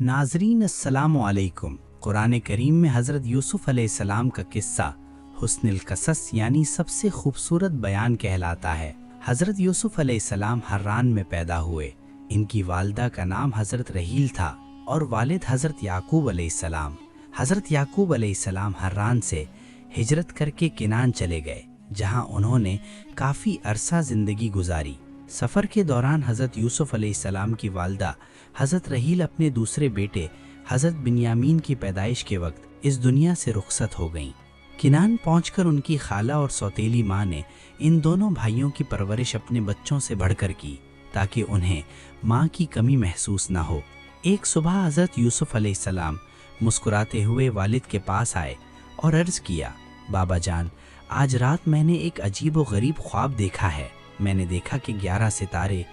नाजरीन अस्सलामु अलैकुम। कुरान करीम में हज़रत यूसुफ़ अलैहिस्सलाम का किस्सा हुस्नुल क़सस यानी सबसे खूबसूरत बयान कहलाता है। हज़रत यूसुफ़ अलैहिस्सलाम हर्रान में पैदा हुए। इनकी वालदा का नाम हज़रत रहील था और वालिद हज़रत याकूब अलैहिस्सलाम। हज़रत याकूब अलैहिस्सलाम हर्रान से हिजरत करके किनान चले गए, जहाँ उन्होंने काफ़ी अरसा ज़िंदगी गुजारी। सफ़र के दौरान हज़रत यूसुफ़ अलैहिस्सलाम की वालदा हज़रत रहील अपने दूसरे बेटे हज़रत बिन्यामीन की पैदाइश के वक्त इस दुनिया से रुखसत हो गईं। किनान पहुंचकर उनकी खाला और सौतेली माँ ने इन दोनों भाइयों की परवरिश अपने बच्चों से बढ़कर की, ताकि उन्हें माँ की कमी महसूस ना हो। एक सुबह हज़रत यूसुफ़ अलैहिस्सलाम मुस्कुराते हुए वालिद के पास आए और अर्ज़ किया, बाबा जान, आज रात मैंने एक अजीब व गरीब ख्वाब देखा है। मैंने देखा कि 11 सितारे,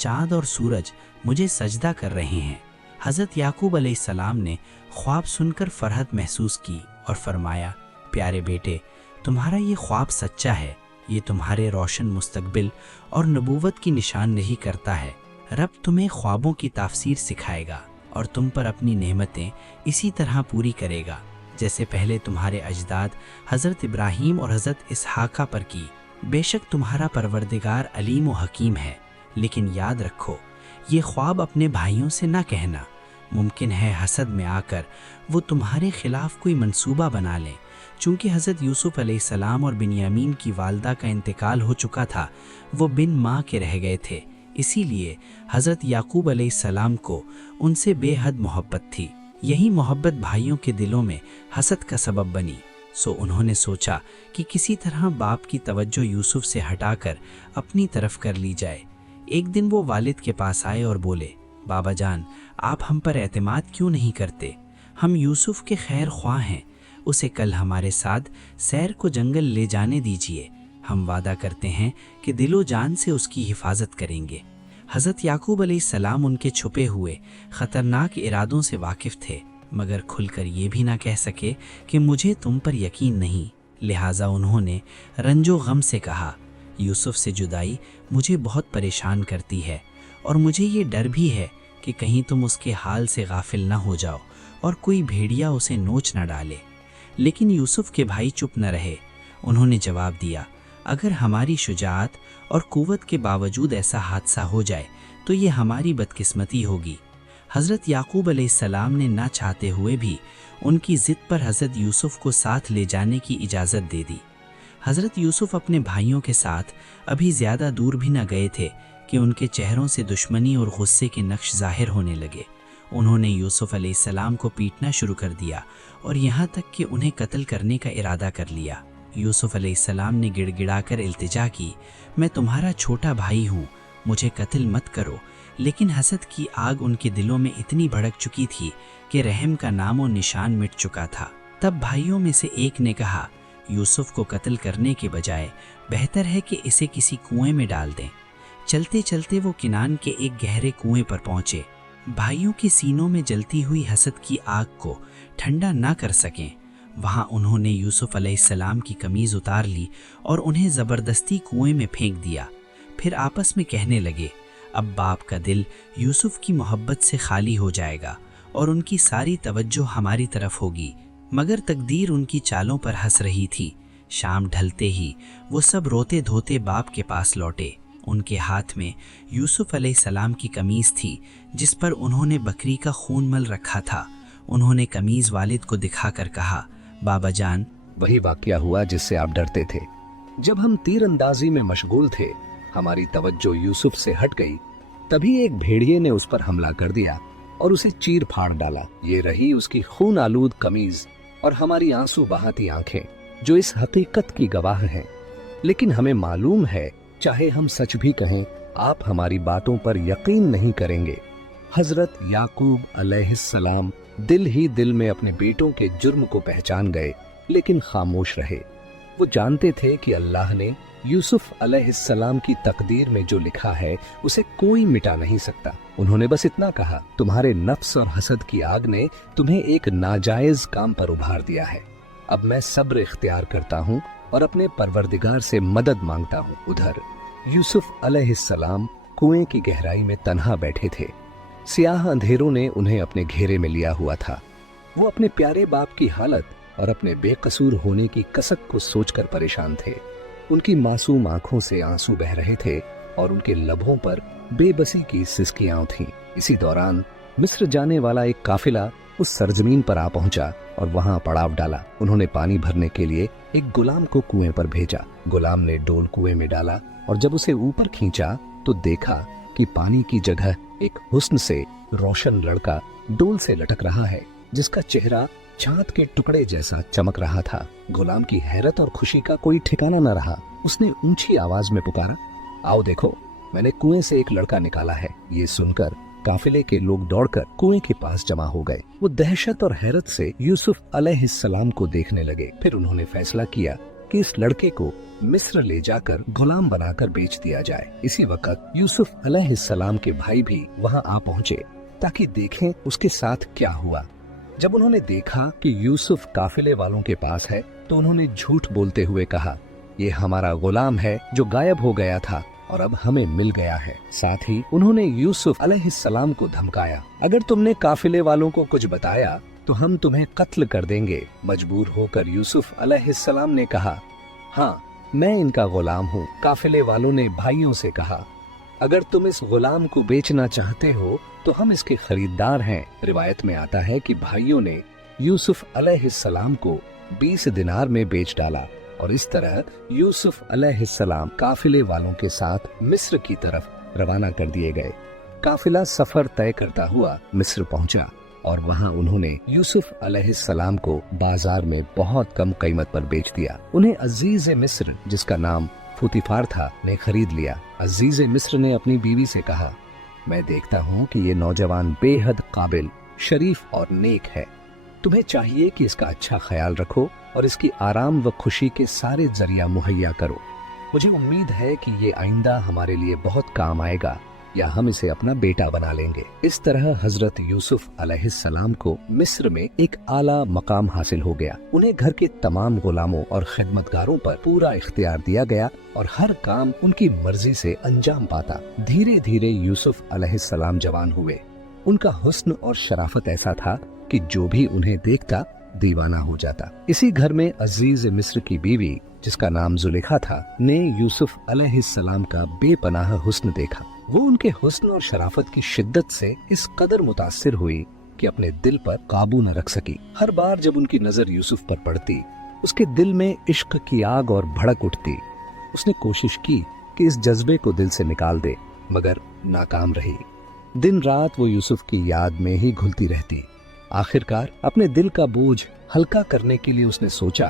चाँद और सूरज मुझे सजदा कर रहे हैं। हज़रत याकूब अलैहिस्सलाम ने ख्वाब सुनकर फरहत महसूस की और फरमाया, प्यारे बेटे, तुम्हारा ये ख्वाब सच्चा है। ये तुम्हारे रोशन मुस्तकबिल और नबूवत की निशानदेही करता है। रब तुम्हें ख्वाबों की ताफसीर सिखाएगा और तुम पर अपनी नेमतें इसी तरह पूरी करेगा, जैसे पहले तुम्हारे अजदाद हज़रत इब्राहीम और हज़रत इसहाका पर की। बेशक तुम्हारा परवरदिगार अलीम व हकीम है, लेकिन याद रखो, ये ख्वाब अपने भाइयों से ना कहना। मुमकिन है हसद में आकर वो तुम्हारे खिलाफ कोई मंसूबा बना लें। चूँकि हज़रत यूसुफ़ अलैहिस्सलाम और बिन्यामीन की वालदा का इंतकाल हो चुका था, वो बिन माँ के रह गए थे, इसीलिए हज़रत याकूब अलैहिस्सलाम को उनसे बेहद मोहब्बत थी। यही मोहब्बत भाइयों के दिलों में हसद का सबब बनी। सो उन्होंने सोचा कि किसी तरह बाप की तवज्जो यूसुफ से हटाकर अपनी तरफ कर ली जाए। एक दिन वो वालिद के पास आए और बोले, बाबा जान, आप हम पर एतमाद क्यों नहीं करते? हम यूसुफ के खैर ख्वाह हैं। उसे कल हमारे साथ सैर को जंगल ले जाने दीजिए। हम वादा करते हैं कि दिलो जान से उसकी हिफाजत करेंगे। हज़रत याकूब अलैहिस्सलाम उनके छुपे हुए ख़तरनाक इरादों से वाकिफ़ थे, मगर खुलकर ये भी ना कह सके कि मुझे तुम पर यकीन नहीं। लिहाजा उन्होंने रंजो गम से कहा, यूसुफ से जुदाई मुझे बहुत परेशान करती है और मुझे ये डर भी है कि कहीं तुम उसके हाल से गाफिल ना हो जाओ और कोई भेड़िया उसे नोच न डाले। लेकिन यूसुफ के भाई चुप न रहे। उन्होंने जवाब दिया, अगर हमारी शुजाअत और कुव्वत के बावजूद ऐसा हादसा हो जाए तो ये हमारी बदकिस्मती होगी। हज़रत याकूब अलैहिस्सलाम ने ना चाहते हुए भी उनकी ज़िद पर हज़रत यूसुफ को साथ ले जाने की इजाज़त दे दी। हज़रत यूसुफ अपने भाइयों के साथ अभी ज़्यादा दूर भी न गए थे कि उनके चेहरों से दुश्मनी और गुस्से के नक्श ज़ाहिर होने लगे। उन्होंने यूसुफ अलैहिस्सलाम को पीटना शुरू कर दिया और यहाँ तक कि उन्हें कत्ल करने का इरादा कर लिया। यूसुफ अलैहिस्सलाम ने गिड़गिड़ाकर इल्तिजा की, मैं तुम्हारा छोटा भाई हूँ, मुझे कत्ल मत करो। लेकिन हसद की आग उनके दिलों में इतनी भड़क चुकी थी कि रहम का नामो निशान मिट चुका था। तब भाइयों में से एक ने कहा, यूसुफ को कत्ल करने के बजाय बेहतर है कि इसे किसी कुएं में डाल दें। चलते चलते वो किनान के एक गहरे कुएं पर पहुंचे। भाइयों के सीनों में जलती हुई हसद की आग को ठंडा ना कर सकें, वहां उन्होंने यूसुफ अलैहिस्सलाम की कमीज उतार ली और उन्हें ज़बरदस्ती कुएं में फेंक दिया। फिर आपस में कहने लगे, अब बाप का दिल यूसुफ की मोहब्बत से खाली हो जाएगा और उनकी सारी तवज्जो हमारी तरफ होगी। मगर तकदीर उनकी चालों पर हंस रही थी। शाम ढलते ही वो सब रोते धोते बाप के पास लौटे। उनके हाथ में यूसुफ अलैहिस्सलाम की कमीज़ थी, जिस पर उन्होंने बकरी का खून मल रखा था। उन्होंने कमीज़ वालिद को दिखाकर कहा, बाबा जान, वही वाक़या हुआ जिससे आप डरते थे। जब हम तीरंदाजी में मशगूल थे, हमारी तवज्जो यूसुफ से हट गई। तभी एक भेड़िए ने उस पर हमला कर दिया और उसे चीर फाड़ डाला। ये रही उसकी खून आलूद कमीज और हमारी आंसू बहाती आंखें, जो इस हकीकत की गवाह हैं। लेकिन हमें मालूम है, चाहे हम सच भी कहें, आप हमारी बातों पर यकीन नहीं करेंगे। हजरत याकूब अलैहिस्सलाम दिल ही दिल में अपने बेटों के जुर्म को पहचान गए, लेकिन खामोश रहे। वो जानते थे कि अल्लाह ने यूसुफ अलैहिस्सलाम की तकदीर में जो लिखा है उसे कोई मिटा नहीं सकता। उन्होंने बस इतना कहा, तुम्हारे नफ्स और हसद की आग ने तुम्हें एक नाजायज काम पर उभार दिया है। अब मैं सब्र इख्तियार करता हूँ और अपने परवरदिगार से मदद मांगता हूँ। उधर यूसुफ अलैहिस्सलाम कुएं की गहराई में तन्हा बैठे थे। सियाह अंधेरों ने उन्हें अपने घेरे में लिया हुआ था। वो अपने प्यारे बाप की हालत और अपने बेकसूर होने की कसक को सोचकर परेशान थे। उनकी मासूम आंखों से आंसू बह रहे थे और उनके लबों पर बेबसी की सिसकियां थीं। इसी दौरान मिस्र जाने वाला एक काफिला उस सरजमीन पर आ पहुंचा और वहां पड़ाव डाला। उन्होंने पानी भरने के लिए एक गुलाम को कुएं पर भेजा। गुलाम ने डोल कुएं में डाला और जब उसे ऊपर खींचा तो देखा कि पानी की जगह एक हुस्न से रोशन लड़का डोल से लटक रहा है, जिसका चेहरा चांद के टुकड़े जैसा चमक रहा था। गुलाम की हैरत और खुशी का कोई ठिकाना न रहा। उसने ऊंची आवाज में पुकारा, आओ देखो, मैंने कुएं से एक लड़का निकाला है। ये सुनकर काफिले के लोग दौड़कर कुएं के पास जमा हो गए। वो दहशत और हैरत से यूसुफ अलैहिस्सलाम को देखने लगे। फिर उन्होंने फैसला किया कि इस लड़के को मिस्र ले जाकर गुलाम बनाकर बेच दिया जाए। इसी वक्त यूसुफ अलैहिस्सलाम के भाई भी वहां आ पहुंचे ताकि देखें उसके साथ क्या हुआ। जब उन्होंने देखा कि यूसुफ काफिले वालों के पास है तो उन्होंने झूठ बोलते हुए कहा, ये हमारा गुलाम है जो गायब हो गया था और अब हमें मिल गया है। साथ ही उन्होंने यूसुफ अलैहिस्सलाम को धमकाया, अगर तुमने काफिले वालों को कुछ बताया तो हम तुम्हें कत्ल कर देंगे। मजबूर होकर यूसुफ अलैहिस्सलाम ने कहा, हाँ, मैं इनका गुलाम हूँ। काफिले वालों ने भाइयों से कहा, अगर तुम इस गुलाम को बेचना चाहते हो तो हम इसके खरीदार हैं। रिवायत में आता है कि भाइयों ने यूसुफ अलैहिस्सलाम को 20 दिनार में बेच डाला और इस तरह यूसुफ अलैहिस्सलाम काफिले वालों के साथ मिस्र की तरफ रवाना कर दिए गए। काफिला सफर तय करता हुआ मिस्र पहुंचा और वहां उन्होंने यूसुफ अलैहिस्सलाम को बाजार में बहुत कम कीमत पर बेच दिया। उन्हें अजीज मिस्र, जिसका नाम फुतिफार था, ने खरीद लिया। अजीज मिस्र ने अपनी बीवी से कहा, मैं देखता हूँ कि ये नौजवान बेहद काबिल, शरीफ और नेक है। तुम्हें चाहिए कि इसका अच्छा ख्याल रखो और इसकी आराम व खुशी के सारे जरिया मुहैया करो। मुझे उम्मीद है कि ये आइंदा हमारे लिए बहुत काम आएगा या हम इसे अपना बेटा बना लेंगे। इस तरह हजरत यूसुफ अलैहिस्सलाम को मिस्र में एक आला मकाम हासिल हो गया। उन्हें घर के तमाम गुलामों और खिदमतगारों पर पूरा इख्तियार दिया गया और हर काम उनकी मर्जी से अंजाम पाता। धीरे धीरे यूसुफ अलैहिस्सलाम जवान हुए। उनका हुस्न और शराफत ऐसा था कि जो भी उन्हें देखता दीवाना हो जाता। इसी घर में अजीज मिस्र की बीवी, जिसका नाम जुलेखा था, ने यूसुफ अलैहिस्सलाम का बेपनाह हुस्न देखा। वो उनके हुस्न और शराफत की शिद्दत से इस कदर मुतासिर हुई कि अपने दिल पर काबू न रख सकी। हर बार जब उनकी नजर यूसुफ पर पड़ती, उसके दिल में इश्क की आग और भड़क उठती। उसने कोशिश की कि इस जज्बे को दिल से निकाल दे, मगर नाकाम रही। दिन रात वो यूसुफ की याद में ही घुलती रहती। आखिरकार अपने दिल का बोझ हल्का करने के लिए उसने सोचा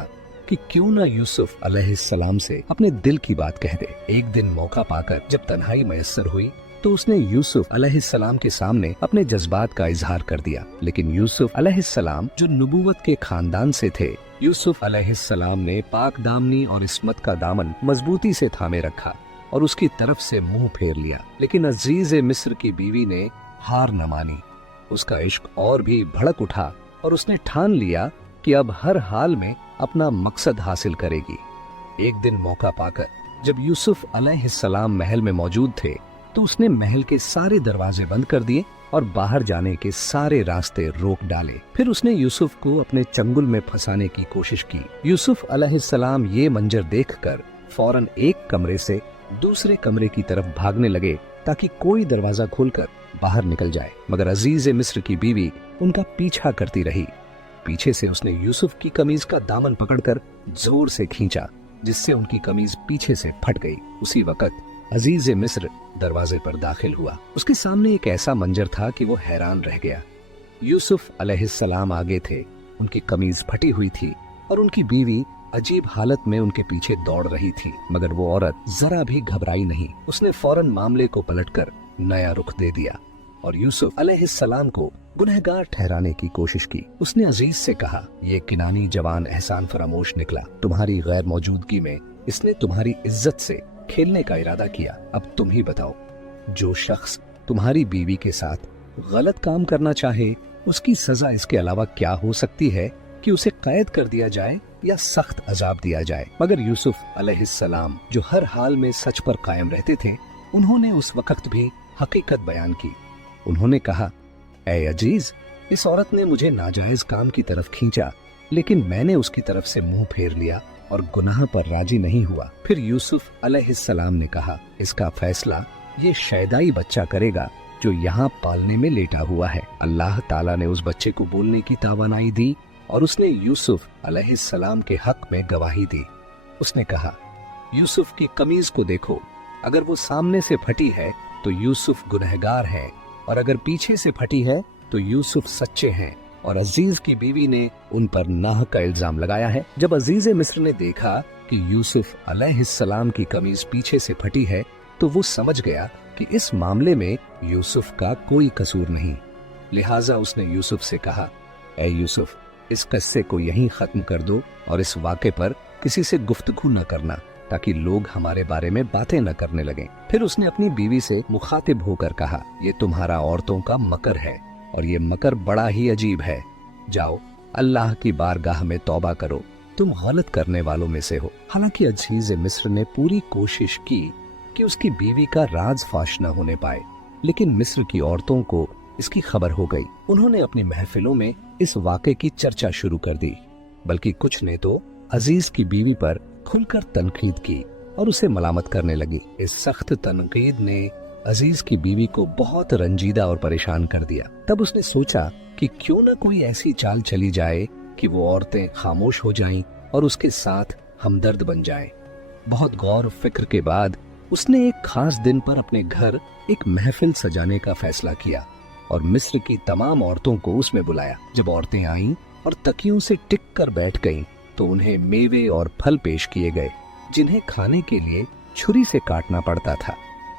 कि क्यों ना यूसुफ अलैहिस्सलाम से अपने दिल की बात कह दे। एक दिन मौका पाकर जब तन्हाई मयस्सर हुई तो उसने यूसुफ अलैहिस्सलाम के सामने अपने जज्बात का इजहार कर दिया। लेकिन यूसुफ अलैहिस्सलाम जो नबूवत के खानदान से थे, यूसुफ अलैहिस्सलाम ने पाक दामनी और इस्मत का दामन मजबूती से थामे रखा और उसकी तरफ से मुंह फेर लिया। लेकिन अजीज मिस्र की बीवी ने हार न मानी। उसका इश्क और भी भड़क उठा और उसने ठान लिया कि अब हर हाल में अपना मकसद हासिल करेगी। एक दिन मौका पाकर जब यूसुफ अलैहिस्सलाम महल में मौजूद थे तो उसने महल के सारे दरवाजे बंद कर दिए और बाहर जाने के सारे रास्ते रोक डाले। फिर उसने यूसुफ को अपने चंगुल में फंसाने की कोशिश की। यूसुफ अलैहिस्सलाम ये मंजर देखकर फौरन एक कमरे से दूसरे कमरे की तरफ भागने लगे ताकि कोई दरवाजा खोलकर बाहर निकल जाए, मगर अजीज मिस्र की बीवी उनका पीछा करती रही। पीछे से उसने यूसुफ की कमीज का दामन पकड़कर जोर से खींचा, जिससे उनकी कमीज पीछे से फट गई। उसी वक्त अजीज मिस्र दरवाजे पर दाखिल हुआ। उसके सामने एक ऐसा मंजर था कि वो हैरान रह गया। यूसुफ अलैहिस्सलाम आगे थे, उनकी कमीज फटी हुई थी और उनकी बीवी अजीब हालत में उनके पीछे दौड़ रही थी, मगर वो औरत जरा भी घबराई नहीं। उसने फौरन मामले को पलटकर नया रुख दे दिया और यूसुफ अलैहिस्सलाम को गुनहगार ठहराने की कोशिश की। उसने अजीज से कहा, ये किनानी जवान एहसान फरामोश निकला। तुम्हारी गैर मौजूदगी में इसने तुम्हारी इज्जत से खेलने का इरादा किया। अब तुम ही बताओ, जो शख्स तुम्हारी बीवी के साथ गलत काम करना चाहे उसकी सजा इसके अलावा क्या हो सकती है कि उसे कैद कर दिया जाए या सख्त अजाब दिया जाए। मगर यूसुफ अलैहिस्सलाम जो हर हाल में सच पर कायम रहते थे, उन्होंने उस वक्त भी हकीकत बयान की। उन्होंने कहा, ऐ अजीज, इस औरत ने मुझे नाजायज काम की तरफ खींचा, लेकिन मैंने उसकी तरफ से मुंह फेर लिया और गुनाह पर राजी नहीं हुआ। फिर यूसुफ अलैहिस्सलाम ने कहा, इसका फैसला ये शैदाई बच्चा करेगा जो यहाँ पालने में लेटा हुआ है। अल्लाह ताला ने उस बच्चे को बोलने की तावानाई दी और उसने यूसुफ अलैहिस्सलाम के हक में गवाही दी। उसने कहा, यूसुफ की कमीज को देखो, अगर वो सामने से फटी है तो यूसुफ गुनहगार है, और अगर पीछे से फटी है तो यूसुफ सच्चे हैं। और अजीज की बीवी ने उन पर नाह का इल्जाम लगाया है। जब अजीज मिस्र ने देखा कि यूसुफ अलैहिस्सलाम की कमीज पीछे से फटी है तो वो समझ गया कि इस मामले में यूसुफ का कोई कसूर नहीं। लिहाजा उसने यूसुफ से कहा, ऐ यूसुफ, इस किस्से को यहीं खत्म कर दो और इस वाक़े पर किसी से गुफ्तगू न करना, ताकि लोग हमारे बारे में बातें न करने लगें। फिर उसने अपनी बीवी से मुखातिब होकर कहा, ये तुम्हारा औरतों का मकर है और ये मकर बड़ा ही अजीब है। जाओ अल्लाह की बारगाह में तौबा करो, तुम गलत करने वालों में से हो। हालांकि अजीज मिस्र ने पूरी कोशिश की कि उसकी बीवी का राज फाश न होने पाए, लेकिन मिस्र की औरतों को इसकी खबर हो गई। उन्होंने अपनी महफिलों में इस वाक़े की चर्चा शुरू कर दी, बल्कि कुछ ने तो अजीज की बीवी पर खुलकर तनकीद की और उसे मलामत करने लगी। इस सख्त तनकीद ने अजीज की बीवी को बहुत रंजीदा और परेशान कर दिया। तब उसने सोचा कि क्यों न कोई ऐसी चाल चली जाए कि वो औरतें खामोश हो जाएं और उसके साथ हमदर्द बन जाएं। बहुत गौर फिक्र के बाद उसने एक खास दिन पर अपने घर एक महफिल सजाने का फैसला किया और मिस्र की तमाम औरतों को उसमें बुलाया। जब औरतें आईं और तकियों से टिक कर बैठ गईं, तो उन्हें मेवे और फल पेश किए गए, जिन्हें खाने के लिए छुरी से काटना पड़ता था।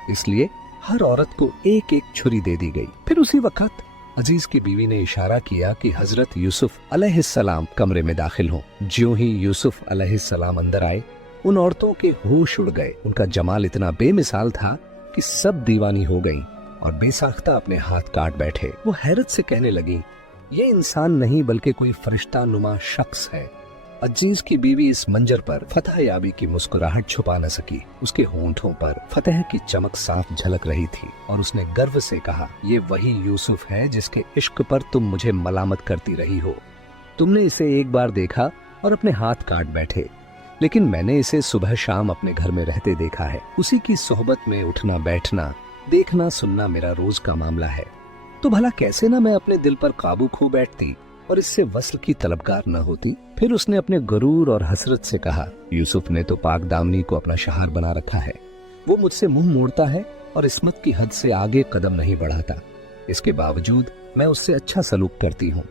इसलिए हर औरत को एक एक छुरी दे दी गई। फिर उसी वक्त अजीज की बीवी ने इशारा किया कि हजरत यूसुफ अलैहिस्सलाम कमरे में दाखिल हों। ज्यों ही यूसुफ अलैहिस्सलाम अंदर आए, उन औरतों के होश उड़ गए। उनका जमाल इतना बेमिसाल था कि सब दीवानी हो गईं और बेसाख्ता अपने हाथ काट बैठे। वो हैरत से कहने लगी, ये इंसान नहीं बल्कि कोई फरिश्ता नुमा शख्स है। अजीज की बीवी इस मंजर पर फतह याबी की मुस्कुराहट छुपा न सकी। उसके होंठों पर फतह की चमक साफ झलक रही थी और उसने गर्व से कहा, ये वही यूसुफ है जिसके इश्क पर तुम मुझे मलामत करती रही हो। तुमने इसे एक बार देखा और अपने हाथ काट बैठे, लेकिन मैंने इसे सुबह शाम अपने घर में रहते देखा है। उसी की सोहबत में उठना बैठना, देखना सुनना मेरा रोज का मामला है। तो भला कैसे न मैं अपने दिल पर काबू खो बैठती और इससे वस्ल की तलबगार न होती। फिर उसने अपने गरूर और हसरत से कहा, यूसुफ ने तो पाक दामनी को अपना शहार बना रखा है। वो मुझसे मुंह मोड़ता है और इस्मत की हद से आगे कदम नहीं बढ़ाता। इसके बावजूद मैं उससे अच्छा सलूक करती हूँ,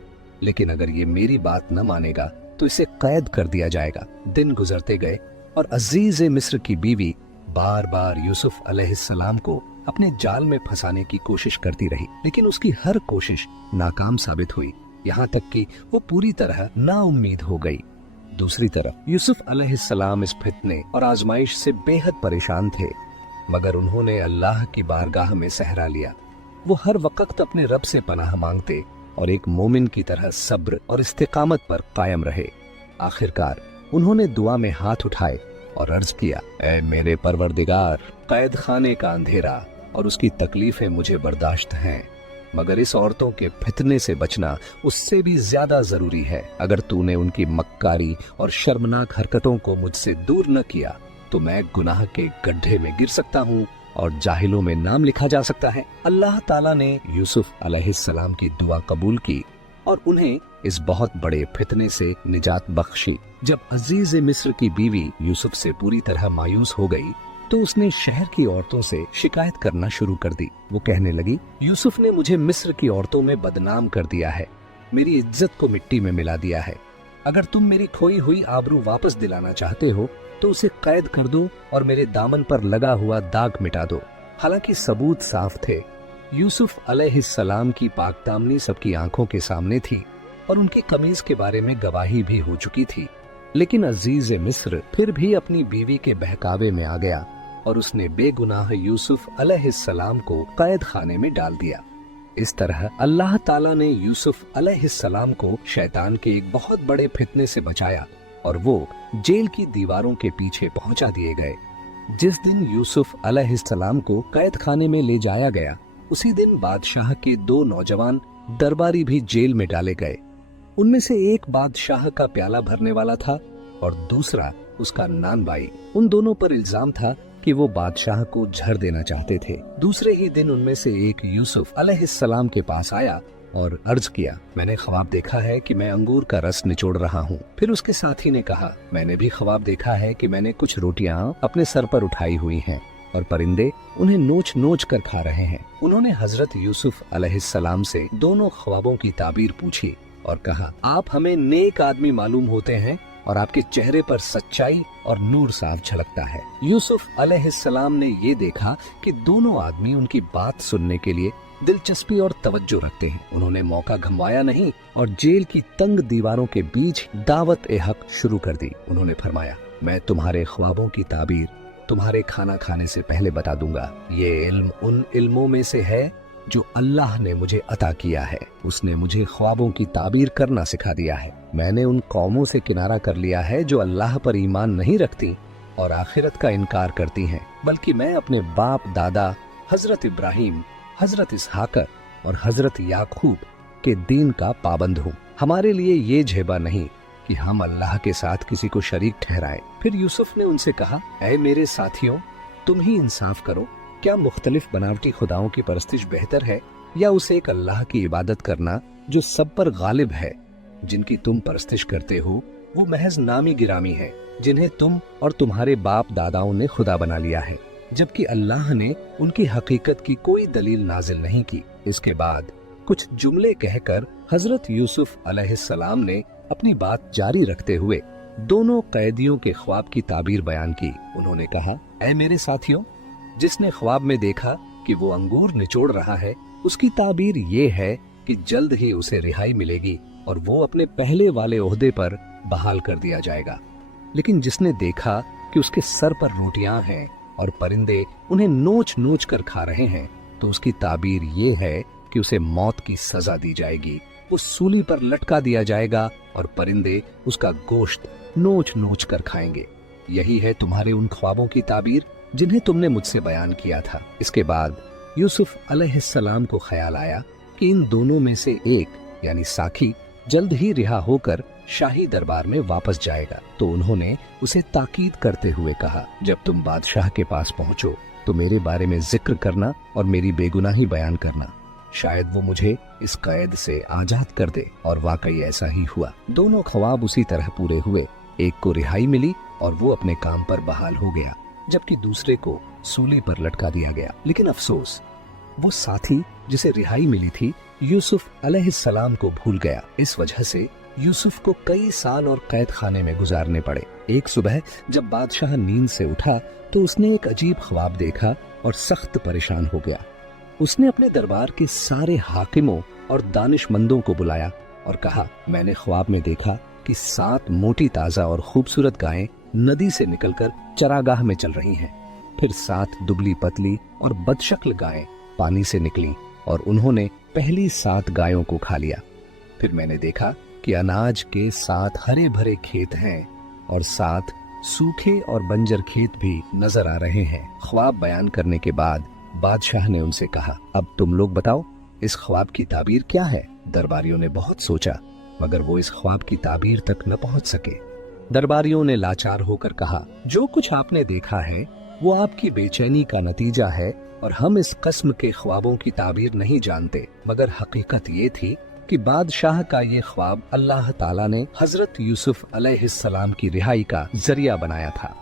लेकिन अगर ये मेरी बात न मानेगा तो इसे कैद कर दिया जाएगा। दिन गुजरते गए और अजीज मिस्र की बीवी बार बार यूसुफ अलैहिस्सलाम को अपने जाल में फंसाने की कोशिश करती रही, लेकिन उसकी हर कोशिश नाकाम साबित हुई, यहाँ तक कि वो पूरी तरह नाउम्मीद हो गई। दूसरी तरफ यूसुफ अलैहिस्सलाम इस फितने और आजमाइश से बेहद परेशान थे, मगर उन्होंने अल्लाह की बारगाह में सहरा लिया। वो हर वक्त अपने रब से पनाह मांगते और एक मोमिन की तरह सब्र और इस्तिकामत पर कायम रहे। आखिरकार उन्होंने दुआ में हाथ उठाए और अर्ज किया, ऐ मेरे परवरदिगार, कैद खाने का अंधेरा और उसकी तकलीफें मुझे बर्दाश्त हैं, मगर इस औरतों के फितने से बचना उससे भी ज्यादा जरूरी है। अगर तूने उनकी मक्कारी और शर्मनाक हरकतों को मुझसे दूर न किया तो मैं गुनाह के गड्ढे में गिर सकता हूँ और जाहिलों में नाम लिखा जा सकता है। अल्लाह ताला ने यूसुफ अलैहिस्सलाम की दुआ कबूल की और उन्हें इस बहुत बड़े फितने से निजात बख्शी। जब अजीज मिस्र की बीवी यूसुफ से पूरी तरह मायूस हो गई तो उसने शहर की औरतों से शिकायत करना शुरू कर दी। वो कहने लगी, यूसुफ ने मुझे मिस्र की औरतों में बदनाम कर दिया है, मेरी इज्जत को मिट्टी में मिला दिया है। अगर तुम मेरी खोई हुई आबरू वापस दिलाना चाहते हो तो उसे कैद कर दो और मेरे दामन पर लगा हुआ दाग मिटा दो। हालांकि सबूत साफ थे। यूसुफ अलैहिस्सलाम की पाकदामनी सबकी आंखों के सामने थी और उनकी कमीज के बारे में गवाही भी हो चुकी थी, लेकिन अजीज मिस्र फिर भी अपनी बीवी के बहकावे में आ गया और उसने बेगुनाह यूसुफ अलैहिस्सलाम को कैद खाने में डाल दिया। इस तरह अल्लाह ताला ने यूसुफ अलैहिस्सलाम को शैतान के एक बहुत बड़े फितने से बचाया और वो जेल की दीवारों के पीछे पहुंचा दिए गए। जिस दिन यूसुफ अलैहिस्सलाम को कैद खाने में ले जाया गया, उसी दिन बादशाह के 2 नौजवान दरबारी भी जेल में डाले गए। उनमें से एक बादशाह का प्याला भरने वाला था और दूसरा उसका नानबाई। उन दोनों पर इल्जाम था कि वो बादशाह को झड़ देना चाहते थे। दूसरे ही दिन उनमें से एक यूसुफ अलैहिस्सलाम के पास आया और अर्ज किया, मैंने ख्वाब देखा है कि मैं अंगूर का रस निचोड़ रहा हूँ। फिर उसके साथी ने कहा, मैंने भी ख्वाब देखा है कि मैंने कुछ रोटियां अपने सर पर उठाई हुई हैं और परिंदे उन्हें नोच नोच कर खा रहे हैं। उन्होंने हजरत यूसुफ अलैहिस्सलाम से दोनों ख्वाबों की ताबीर पूछी और कहा, आप हमें नेक आदमी मालूम होते हैं और आपके चेहरे पर सच्चाई और नूर साफ झलकता है। यूसुफ अलैहिस्सलाम ने ये देखा कि दोनों आदमी उनकी बात सुनने के लिए दिलचस्पी और तवज्जो रखते हैं। उन्होंने मौका गंवाया नहीं और जेल की तंग दीवारों के बीच दावत ए हक शुरू कर दी। उन्होंने फरमाया, मैं तुम्हारे ख्वाबों की ताबीर तुम्हारे खाना खाने से पहले बता दूंगा। ये इल्म उन इल्मों में से है जो अल्लाह ने मुझे अता किया है। उसने मुझे ख्वाबों की ताबीर करना सिखा दिया है। मैंने उन कौमों से किनारा कर लिया है जो अल्लाह पर ईमान नहीं रखती और आखिरत का इनकार करती हैं, बल्कि मैं अपने बाप दादा हजरत इब्राहिम, हजरत इसहाकर और हजरत याकूब के दीन का पाबंद हूँ। हमारे लिए ये झेबा नहीं कि हम अल्लाह के साथ किसी को शरीक ठहराएं। फिर यूसुफ ने उनसे कहा, ऐ मेरे साथियों, तुम ही इंसाफ करो। क्या मुख्तलिफ बनावटी खुदाओं की परस्तिश बेहतर है या उसे एक अल्लाह की इबादत करना जो सब पर गालिब है? जिनकी तुम परस्तिश करते हो वो महज नामी गिरामी है, जिन्हें तुम और तुम्हारे बाप दादाओं ने खुदा बना लिया है, जबकि अल्लाह ने उनकी हकीकत की कोई दलील नाजिल नहीं की। इसके बाद कुछ जुमले कहकर हजरत यूसुफ अलैहिस्सलाम ने अपनी बात जारी रखते हुए दोनों कैदियों के ख्वाब की ताबीर बयान की। उन्होंने कहा, ऐ मेरे साथियों, जिसने ख्वाब में देखा कि वो अंगूर निचोड़ रहा है, उसकी ताबीर ये है कि जल्द ही उसे रिहाई मिलेगी और वो अपने पहले वाले ओहदे पर बहाल कर दिया जाएगा। लेकिन जिसने देखा कि उसके सर पर रोटियां हैं और परिंदे उन्हें नोच नोच कर खा रहे हैं, तो उसकी ताबीर ये है कि उसे मौत की सजा दी जाएगी। वो सूली पर लटका दिया जाएगा और परिंदे उसका गोश्त नोच नोच कर खाएंगे। यही है तुम्हारे उन ख्वाबों की ताबीर जिन्हें तुमने मुझसे बयान किया था। इसके बाद यूसुफ अलैहिस्सलाम को ख्याल आया कि इन दोनों में से एक यानी साखी जल्द ही रिहा होकर शाही दरबार में वापस जाएगा। तो उन्होंने उसे ताकीद करते हुए कहा, जब तुम बादशाह के पास पहुंचो तो मेरे बारे में जिक्र करना और मेरी बेगुनाही बयान करना। शायद वो मुझे इस कैद से आजाद कर दे। और वाकई ऐसा ही हुआ। दोनों ख्वाब उसी तरह पूरे हुए। एक को रिहाई मिली और वो अपने काम पर बहाल हो गया, जबकि दूसरे को सूली पर लटका दिया गया। लेकिन अफसोस, वो साथी जिसे रिहाई मिली थी यूसुफ अलैहिस्सलाम को भूल गया। इस वजह से यूसुफ को कई साल और कैद खाने में गुजारने पड़े। एक सुबह जब बादशाह नींद से उठा तो उसने एक अजीब ख्वाब देखा और सख्त परेशान हो गया। उसने अपने दरबार के सारे हाकिमों और दानिशमंदों को बुलाया और कहा, मैंने ख्वाब में देखा कि 7 मोटी ताजा और खूबसूरत गायें नदी से निकलकर चरागाह में चल रही हैं। फिर 7 दुबली पतली और बदशक्ल गायें पानी से निकली और उन्होंने पहली 7 गायों को खा लिया। फिर मैंने देखा कि अनाज के 7 हरे भरे खेत हैं और 7 सूखे और बंजर खेत भी नजर आ रहे हैं। ख्वाब बयान करने के बाद बादशाह ने उनसे कहा, अब तुम लोग बताओ, इस ख्वाब की ताबीर क्या है? दरबारियों ने बहुत सोचा, मगर वो इस ख्वाब की ताबीर तक न पहुंच सके। दरबारियों ने लाचार होकर कहा, जो कुछ आपने देखा है वो आपकी बेचैनी का नतीजा है और हम इस किस्म के ख्वाबों की ताबीर नहीं जानते। मगर हकीकत ये थी कि बादशाह का ये ख्वाब अल्लाह ताला ने हजरत यूसुफ अलैहिस्सलाम की रिहाई का जरिया बनाया था।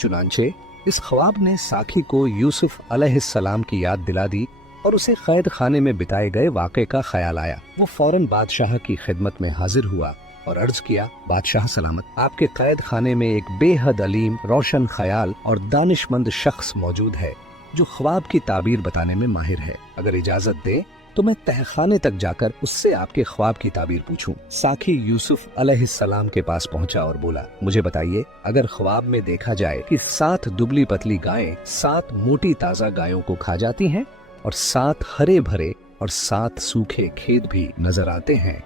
चुनांचे इस ख्वाब ने साखी को यूसुफ अलैहिस्सलाम की याद दिला दी और उसे कैद खाने में बिताए गए वाक़े का ख्याल आया। वो फौरन बादशाह की खिदमत में हाजिर हुआ और अर्ज किया, बादशाह सलामत, आपके कैद खाने में एक बेहद अलीम, रोशन ख्याल और दानिशमंद शख्स मौजूद है जो ख्वाब की ताबीर बताने में माहिर है। अगर इजाजत दे तो मैं तहखाने तक जाकर उससे आपके ख्वाब की ताबीर पूछूं। साखी यूसुफ अलैहिस्सलाम के पास पहुंचा और बोला, मुझे बताइए, अगर ख्वाब में देखा जाए कि 7 दुबली पतली गायें 7 मोटी ताजा गायों को खा जाती हैं और 7 हरे भरे और 7 सूखे खेत भी नजर आते हैं,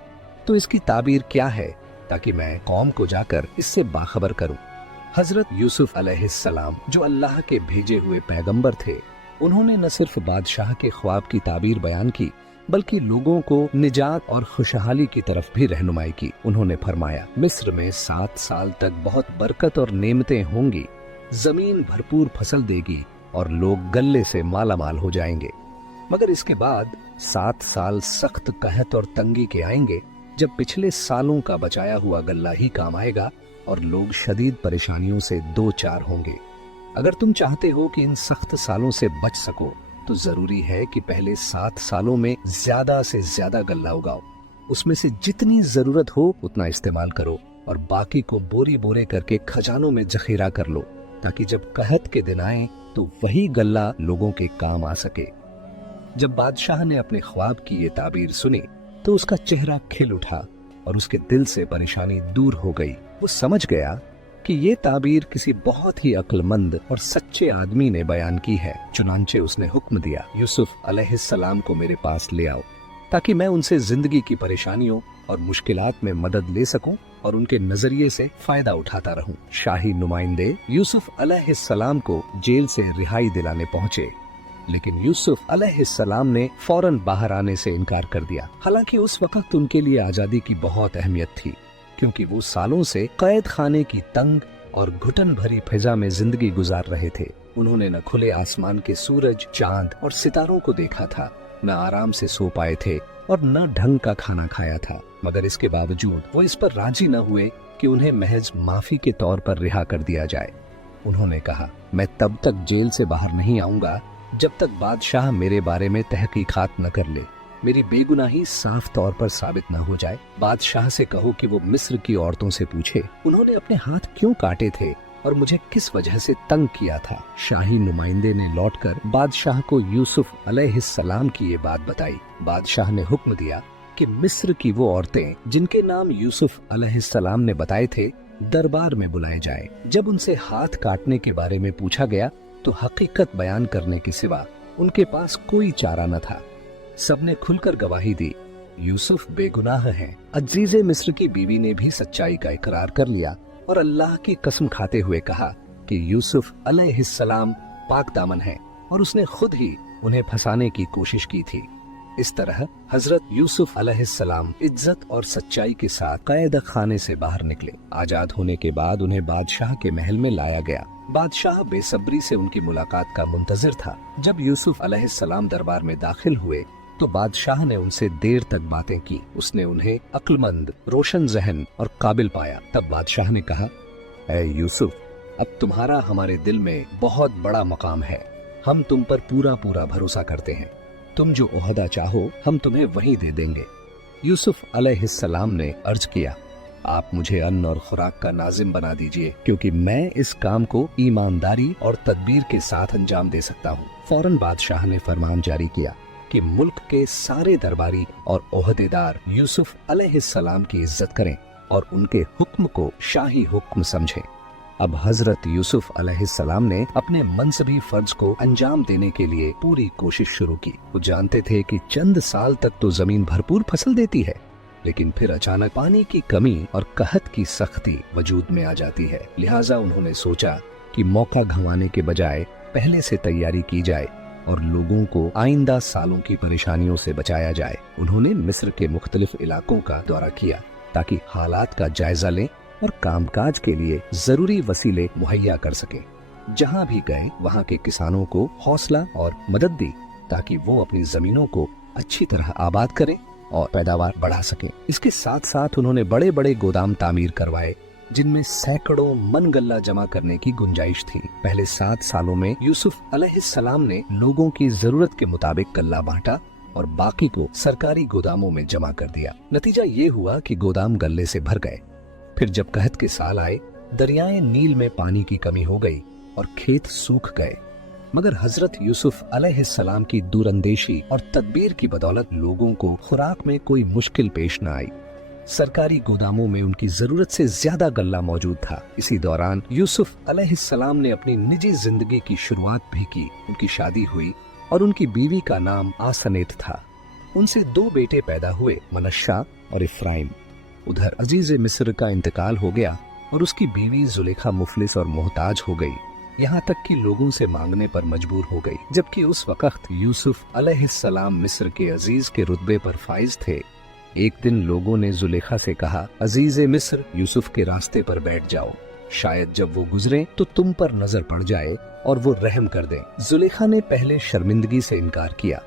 तो इसकी ताबीर क्या है, ताकि मैं कौम को जाकर इससे बाखबर करूं। हजरत यूसुफ अलैहिस्सलाम जो अल्लाह के भेजे हुए पैगंबर थे, उन्होंने न सिर्फ बादशाह के ख्वाब की ताबीर बयान की बल्कि लोगों को निजात और खुशहाली की तरफ भी रहनुमाई की। उन्होंने फरमाया, मिस्र में 7 साल तक बहुत बरकत और नेमतें होंगी, जमीन भरपूर फसल देगी और लोग गल्ले से माला माल हो जाएंगे। मगर इसके बाद 7 साल सख्त कहत और तंगी के आएंगे, जब पिछले सालों का बचाया हुआ गल्ला ही काम आएगा और लोग शदीद परेशानियों से दो चार होंगे। अगर तुम चाहते हो कि इन सख्त सालों से बच सको तो जरूरी है कि पहले 7 सालों में ज्यादा से ज्यादा गल्ला उगाओ, उसमें से जितनी जरूरत हो उतना इस्तेमाल करो और बाकी को बोरी बोरे करके खजानों में जखीरा कर लो, ताकि जब कहत के दिन आए तो वही गल्ला लोगों के काम आ सके। जब बादशाह ने अपने ख्वाब की ये ताबीर सुनी तो उसका चेहरा खिल उठा और उसके दिल से परेशानी दूर हो गई। वो समझ गया कि ये ताबीर किसी बहुत ही अक्लमंद और सच्चे आदमी ने बयान की है। चुनांचे उसने हुक्म दिया, यूसुफ अलैहिस्सलाम को मेरे पास ले आओ ताकि मैं उनसे जिंदगी की परेशानियों और मुश्किलात में मदद ले सकूं और उनके नजरिए से फायदा उठाता रहूं। शाही नुमाइंदे यूसुफ अलैहिस्सलाम को जेल से रिहाई दिलाने पहुंचे, लेकिन यूसुफ अलैहिस्सलाम ने फौरन बाहर आने से इनकार कर दिया। हालांकि उस वक्त उनके लिए आजादी की बहुत अहमियत थी, क्योंकि वो सालों से कैद खाने की तंग और घुटन भरी फिजा में जिंदगी गुजार रहे थे। उन्होंने न खुले आसमान के सूरज, चांद और सितारों को देखा था, न आराम से सो पाए थे और न ढंग का खाना खाया था। मगर इसके बावजूद वो इस पर राजी न हुए कि उन्हें महज माफी के तौर पर रिहा कर दिया जाए। उन्होंने कहा, मैं तब तक जेल से बाहर नहीं आऊंगा जब तक बादशाह मेरे बारे में तहकीकात न कर ले, मेरी बेगुनाही साफ तौर पर साबित न हो जाए। बादशाह से कहो कि वो मिस्र की औरतों से पूछे उन्होंने अपने हाथ क्यों काटे थे और मुझे किस वजह से तंग किया था। शाही नुमाइंदे ने लौटकर बादशाह को यूसुफ अलैहिस्सलाम की ये बात बताई। बादशाह ने हुक्म दिया कि मिस्र की वो औरतें जिनके नाम यूसुफ अलैहिस्सलाम ने बताए थे दरबार में बुलाए जाए। जब उनसे हाथ काटने के बारे में पूछा गया तो हकीकत बयान करने के सिवा उनके पास कोई चारा न था। सबने खुलकर गवाही दी, यूसुफ बेगुनाह हैं। अजीजे मिस्र की बीवी ने भी सच्चाई का इकरार कर लिया और अल्लाह की कसम खाते हुए कहा कि यूसुफ अलैहिस्सलाम पाक दामन है और उसने खुद ही उन्हें फंसाने की कोशिश की थी। इस तरह हजरत यूसुफ अलैहिस्सलाम इज्जत और सच्चाई के साथ कैद खाने से बाहर निकले। आजाद होने के बाद उन्हें बादशाह के महल में लाया गया। बादशाह बेसब्री से उनकी मुलाकात का मुंतजिर था। जब यूसुफ अलैहिस्सलाम दरबार में दाखिल हुए तो बादशाह ने उनसे देर तक बातें की। उसने उन्हें अक्लमंद, रोशन जहन और काबिल पाया। तब बादशाह ने कहा, ऐ यूसुफ, अब तुम्हारा हमारे दिल में बहुत बड़ा मकाम है। हम तुम पर पूरा पूरा भरोसा करते हैं। तुम जो ओहदा चाहो हम तुम्हें वही दे देंगे। यूसुफ अलैहिस्सलाम ने अर्ज किया, आप मुझे अन्न और खुराक का नाजिम बना दीजिए, क्योंकि मैं इस काम को ईमानदारी और तदबीर के साथ अंजाम दे सकता हूँ। फौरन बादशाह ने फरमान जारी किया कि मुल्क के सारे दरबारी और ओहदेदार यूसुफ अलैहिस्सलाम की इज्जत करें और उनके हुक्म को शाही हुक्म समझें। अब हजरत यूसुफ अलैहिस्सलाम ने अपने मनसबी फर्ज को अंजाम देने के लिए पूरी कोशिश शुरू की। वो जानते थे कि चंद साल तक तो जमीन भरपूर फसल देती है, लेकिन फिर अचानक पानी की कमी और कहत की सख्ती वजूद में आ जाती है। लिहाजा उन्होंने सोचा कि मौका गंवाने के बजाय पहले से तैयारी की जाए और लोगों को आइंदा सालों की परेशानियों से बचाया जाए। उन्होंने मिस्र के मुख्तलिफ इलाकों का दौरा किया ताकि हालात का जायजा लें और कामकाज के लिए जरूरी वसीले मुहैया कर सके। जहाँ भी गए वहाँ के किसानों को हौसला और मदद दी ताकि वो अपनी जमीनों को अच्छी तरह आबाद करें और पैदावार बढ़ा सके। इसके साथ साथ उन्होंने बड़े बड़े गोदाम तामीर करवाए जिनमें सैकड़ों मन गल्ला जमा करने की गुंजाइश थी। पहले 7 सालों में यूसुफ अलैहिस्सलाम ने लोगों की जरूरत के मुताबिक गल्ला बांटा और बाकी को सरकारी गोदामों में जमा कर दिया। नतीजा ये हुआ कि गोदाम गल्ले से भर गए। फिर जब कहत के साल आए, दरियाए नील में पानी की कमी हो गई और खेत सूख गए। मगर हजरत यूसुफ अलैहिस्सलाम की दूरंदेशी और तदबीर की बदौलत लोगों को खुराक में कोई मुश्किल पेश न आई। सरकारी गोदामों में उनकी जरूरत से ज्यादा गल्ला मौजूद था। इसी दौरान यूसुफ अलैहिस्सलाम ने अपनी निजी जिंदगी की शुरुआत भी की। उनकी शादी हुई और उनकी बीवी का नाम आसनेत था। उनसे 2 बेटे पैदा हुए, मनश्शा और इफ्राइम। उधर अजीज मिस्र का इंतकाल हो गया और उसकी बीवी जुलेखा मुफलिस और मोहताज हो गई। यहाँ तक कि लोगों से मांगने पर मजबूर हो गई। जबकि उस वक्त यूसुफ अलैहिस्सलाम मिस्र के अजीज के रुतबे पर फाइज थे। एक दिन लोगों ने जुलेखा से कहा, अजीज़े मिस्र, यूसुफ के रास्ते पर बैठ जाओ, शायद जब वो गुजरे तो तुम पर नजर पड़ जाए और वो रहम कर दे। जुलेखा ने पहले शर्मिंदगी से इनकार किया,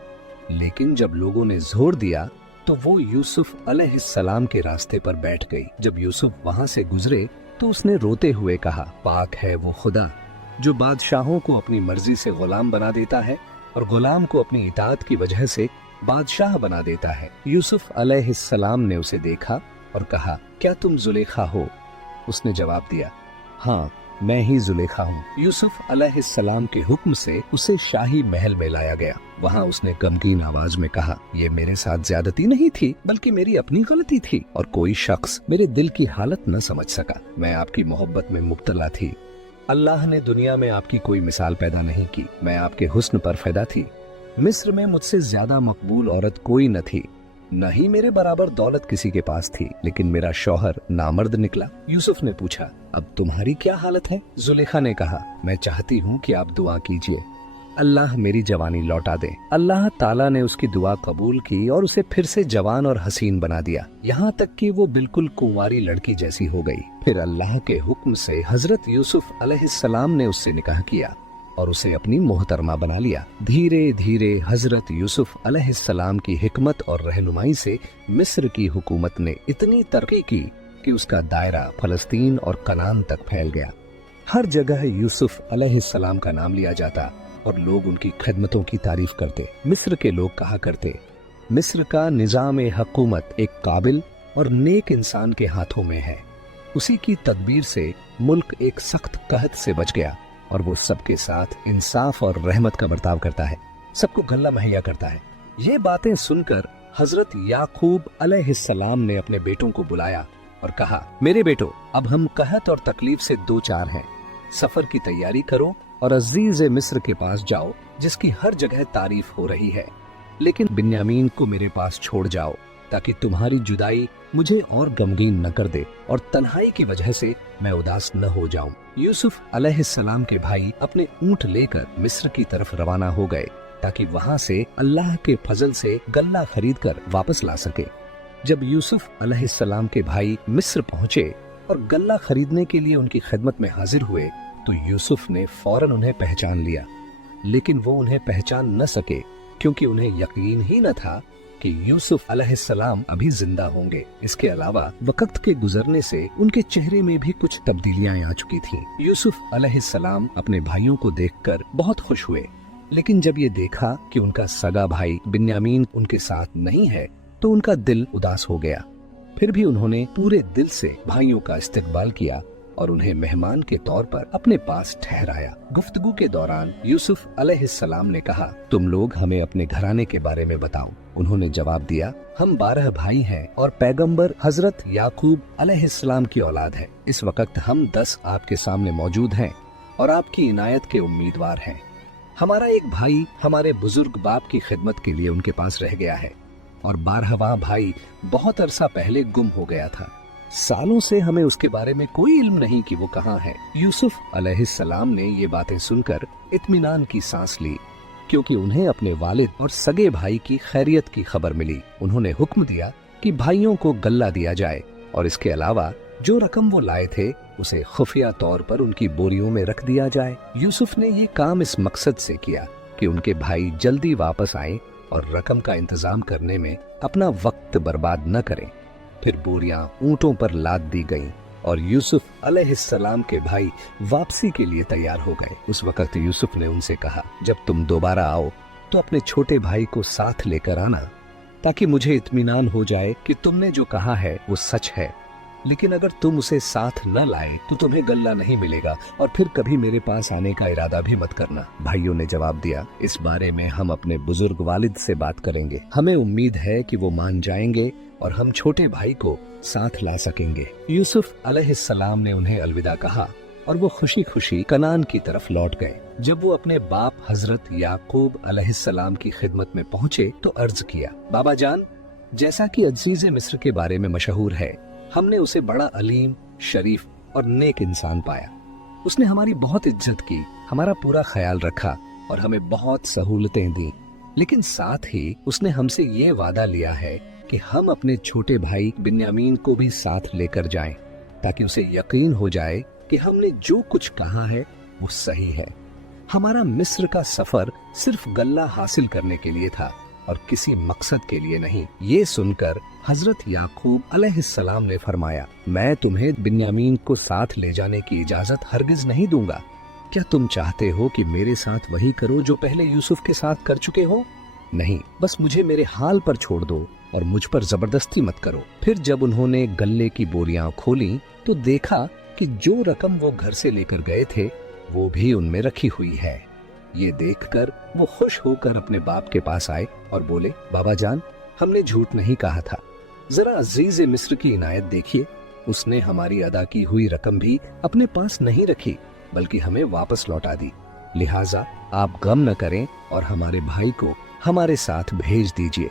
लेकिन जब लोगों ने जोर दिया तो वो यूसुफ अलैहिस्सलाम के रास्ते पर बैठ गई। जब यूसुफ वहाँ से गुजरे तो उसने रोते हुए कहा, पाक है वो खुदा जो बादशाहों को अपनी मर्जी से गुलाम बना देता है और गुलाम को अपनी इताअत की वजह से बादशाह बना देता है। यूसुफ अलैहिस्सलाम ने उसे देखा और कहा, क्या तुम जुलेखा हो? उसने जवाब दिया, हाँ मैं ही जुलेखा हूँ। यूसुफ अलैहिस्सलाम के हुक्म से उसे शाही महल में लाया गया। वहाँ उसने गमगीन आवाज में कहा, ये मेरे साथ ज्यादती नहीं थी बल्कि मेरी अपनी गलती थी और कोई शख्स मेरे दिल की हालत न समझ सका। मैं आपकी मोहब्बत में मुब्तला थी। अल्लाह ने दुनिया में आपकी कोई मिसाल पैदा नहीं की। मैं आपके हुस्न पर फिदा थी। मिस्र में मुझसे ज्यादा मकबूल औरत कोई न थी, न ही मेरे बराबर दौलत किसी के पास थी, लेकिन मेरा शौहर नामर्द निकला। यूसुफ ने पूछा, अब तुम्हारी क्या हालत है? जुलेखा ने कहा, मैं चाहती हूँ कि आप दुआ कीजिए, अल्लाह मेरी जवानी लौटा दे। अल्लाह ताला ने उसकी दुआ कबूल की और उसे फिर से जवान और हसीन बना दिया, यहाँ तक कि वो बिल्कुल कुंवारी लड़की जैसी हो गई। फिर अल्लाह के हुक्म से हजरत यूसुफ अलैहिस्सलाम ने उससे निकाह किया और उसे अपनी मोहतरमा बना लिया। धीरे धीरे हजरत यूसुफ अलैहिस्सलाम की हिकमत और रहनुमाई से मिस्र की हुकूमत ने इतनी तरक्की की कि उसका दायरा फलस्तीन और कनान तक फैल गया। हर जगह यूसुफ अलैहिस्सलाम का नाम लिया जाता और लोग उनकी खिदमतों की तारीफ करते। मिस्र के लोग कहा करते, मिस्र का निजाम हुकूमत एक काबिल और नेक इंसान के हाथों में है। उसी की तदबीर से मुल्क एक सख्त कहत से बच गया और वो सबके साथ इंसाफ और रहमत का बर्ताव करता है, सबको गल्ला मुहैया करता है। ये बातें सुनकर हजरत याकूब अलैहिस्सलाम ने अपने बेटों को बुलाया और कहा, मेरे बेटो, अब हम कहत और तकलीफ से दो चार हैं। सफर की तैयारी करो और अजीज मिस्र के पास जाओ जिसकी हर जगह तारीफ हो रही है, लेकिन बिन्यामीन को मेरे पास छोड़ जाओ ताकि तुम्हारी जुदाई मुझे और गमगीन न कर दे और तन्हाई की वजह से मैं उदास न हो जाऊं। यूसुफ अलैहिस्सलाम के भाई अपने ऊंट लेकर मिस्र की तरफ रवाना हो गए ताकि वहां से अल्लाह के फजल से गल्ला खरीद कर वापस ला सके। जब यूसुफ अलैहिस्सलाम के भाई मिस्र पहुंचे और गल्ला खरीदने के लिए उनकी खिदमत में हाजिर हुए तो यूसुफ ने फौरन उन्हें पहचान लिया, लेकिन वो उन्हें पहचान न सके क्योंकि उन्हें यकीन ही न था कि यूसुफ अलैहिस्सलाम अभी जिंदा होंगे। इसके अलावा वक्त के गुजरने से उनके चेहरे में भी कुछ तब्दीलियां आ चुकी थीं। यूसुफ अलैहिस्सलाम अपने भाइयों को देखकर बहुत खुश हुए, लेकिन जब ये देखा कि उनका सगा भाई बिन्यामीन उनके साथ नहीं है तो उनका दिल उदास हो गया। फिर भी उन्होंने पूरे दिल से भाइयों का इस्तकबाल किया और उन्हें मेहमान के तौर पर अपने पास ठहराया। गुफ्तगू के दौरान यूसुफ अलैहिस्सलाम ने कहा, तुम लोग हमें अपने घराने के बारे में बताओ। उन्होंने जवाब दिया, हम 12 भाई हैं और पैगंबर हजरत याकूब अलैहिस्सलाम की औलाद है। इस वक्त हम 10 आपके सामने मौजूद हैं और आपकी इनायत के उम्मीदवार हैं। हमारा एक भाई हमारे बुजुर्ग बाप की खिदमत के लिए उनके पास रह गया है और 12वां भाई बहुत अरसा पहले गुम हो गया था। सालों से हमें उसके बारे में कोई इल्म नहीं कि वो कहाँ है। यूसुफ अलैहिस्सलाम ने ये बातें सुनकर इत्मीनान की सांस ली क्योंकि उन्हें अपने वालिद और सगे भाई की खैरियत की खबर मिली। उन्होंने हुक्म दिया कि भाइयों को गल्ला दिया जाए और इसके अलावा जो रकम वो लाए थे उसे खुफिया तौर पर उनकी बोरियों में रख दिया जाए। यूसुफ ने ये काम इस मकसद से किया कि उनके भाई जल्दी वापस आए और रकम का इंतजाम करने में अपना वक्त बर्बाद न करें। फिर बोरियां ऊंटों पर लाद दी गईं और यूसुफ अलैहिस्सलाम के भाई वापसी के लिए तैयार हो गए। उस वक्त यूसुफ ने उनसे कहा, जब तुम दोबारा आओ तो अपने छोटे भाई को साथ लेकर आना ताकि मुझे इत्मीनान हो जाए कि तुमने जो कहा है वो सच है। लेकिन अगर तुम उसे साथ न लाए तो तुम्हें गल्ला नहीं मिलेगा और फिर कभी मेरे पास आने का इरादा भी मत करना। भाइयों ने जवाब दिया, इस बारे में हम अपने बुजुर्ग वालिद से बात करेंगे। हमें उम्मीद है कि वो मान जाएंगे और हम छोटे भाई को साथ ला सकेंगे। यूसुफ अलैहिस्सलाम ने उन्हें अलविदा कहा और वो खुशी खुशी कनान की तरफ लौट गए। जब वो अपने बाप हजरत याकूब अलैहिस्सलाम की खिदमत में पहुँचे तो अर्ज किया, बाबा जान, जैसा कि अजीज मिस्र के बारे में मशहूर है, हमने उसे बड़ा अलीम, शरीफ और नेक इंसान पाया। उसने हमारी बहुत इज्जत की हमारा पूरा ख्याल रखा और हमें बहुत सहूलतें दी, लेकिन साथ ही उसने हमसे ये वादा लिया है कि हम अपने छोटे भाई बिन्यामीन को भी साथ लेकर जाएं, ताकि उसे यकीन हो जाए कि हमने जो कुछ कहा है वो सही है। हमारा मिस्र का सफर सिर्फ गल्ला हासिल करने के लिए था और किसी मकसद के लिए नहीं। ये सुनकर हजरत याकूब अलैहिस्सलाम ने फरमाया, मैं तुम्हें बिन्यामीन को साथ ले जाने की इजाजत हरगिज नहीं दूंगा। क्या तुम चाहते हो कि मेरे साथ वही करो जो पहले यूसुफ के साथ कर चुके हो? नहीं, बस मुझे मेरे हाल पर छोड़ दो और मुझ पर जबरदस्ती मत करो। फिर जब उन्होंने गल्ले की बोरियां खोली तो देखा कि जो रकम वो घर से लेकर गए थे वो भी उनमें रखी हुई है। ये देखकर वो खुश होकर अपने बाप के पास आए और बोले, बाबा जान, हमने झूठ नहीं कहा था। जरा अजीज मिस्र की इनायत देखिए, उसने हमारी अदा की हुई रकम भी अपने पास नहीं रखी बल्कि हमें वापस लौटा दी। लिहाजा आप गम न करें और हमारे भाई को हमारे साथ भेज दीजिए।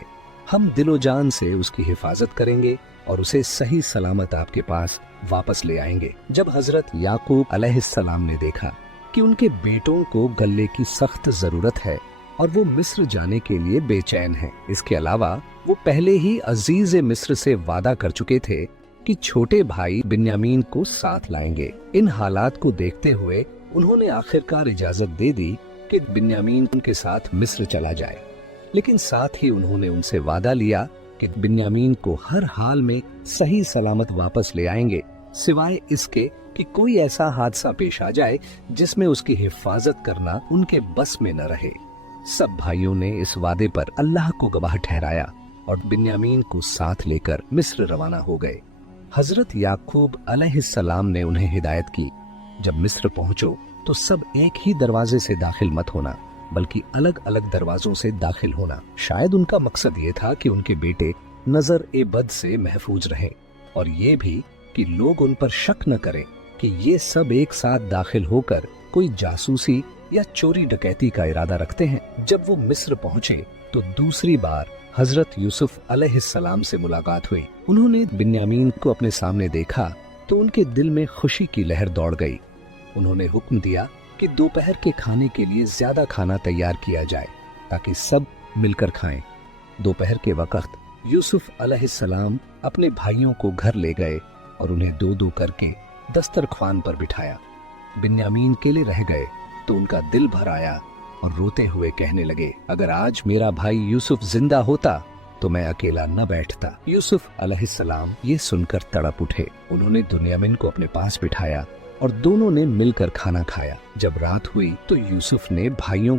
हम दिलो जान से उसकी हिफाजत करेंगे और उसे सही सलामत आपके पास वापस ले आएंगे। जब हजरत याकूब अलैहिस्सलाम ने देखा कि उनके बेटों को गल्ले की सख्त जरूरत है और वो मिस्र जाने के लिए बेचैन हैं, इसके अलावा वो पहले ही अजीज मिस्र से वादा कर चुके थे कि छोटे भाई बिन्यामीन को साथ लाएंगे। इन हालात को देखते हुए उन्होंने आखिरकार इजाजत दे दी कि बिन्यामीन उनके साथ मिस्र चला जाए, लेकिन साथ ही उन्होंने उनसे वादा लिया कि बिन्यामीन को हर हाल में सही सलामत वापस ले आएंगे, सिवाय इसके कि कोई ऐसा हादसा पेश आ जाए जिसमें उसकी हिफाजत करना उनके बस में न रहे। सब भाइयों ने इस वादे पर अल्लाह को गवाह ठहराया और बिन्यामीन को साथ लेकर मिस्र रवाना हो गए। हजरत याकूब अलैहिस्सलाम ने उन्हें हिदायत की, जब मिस्र पहुंचो तो सब एक ही दरवाजे से दाखिल मत होना बल्कि अलग अलग दरवाजों से दाखिल होना। शायद उनका मकसद ये था कि उनके बेटे नजर ए बद से महफूज रहें और ये भी कि लोग उन पर शक न करें कि ये सब एक साथ दाखिल होकर कोई जासूसी या चोरी डकैती का इरादा रखते हैं। जब वो मिस्र पहुंचे तो दूसरी बार हजरत यूसुफ अलैहिस्सलाम से मुलाकात हुई। उन्होंने बिन्यामीन को अपने सामने देखा तो उनके दिल में खुशी की लहर दौड़ गई। उन्होंने हुक्म दिया कि दोपहर के खाने के लिए ज्यादा खाना तैयार किया जाए ताकि सब मिलकर खाएं। दोपहर के वक्त यूसुफ अलैहिस्सलाम अपने भाइयों को घर ले गए और उन्हें दो दो करके दस्तरख्वान पर बिठाया। बिन्यामीन अकेले रह गए तो उनका दिल भर आया और रोते हुए कहने लगे, अगर आज मेरा भाई यूसुफ जिंदा होता तो मैं अकेला न बैठता। यूसुफ अलैहिस्सलाम ये सुनकर तड़प उठे। उन्होंने बिन्यामीन को अपने पास बिठाया और दोनों ने मिलकर खाना खाया। जब रात हुई तो यूसुफ ने भाइयों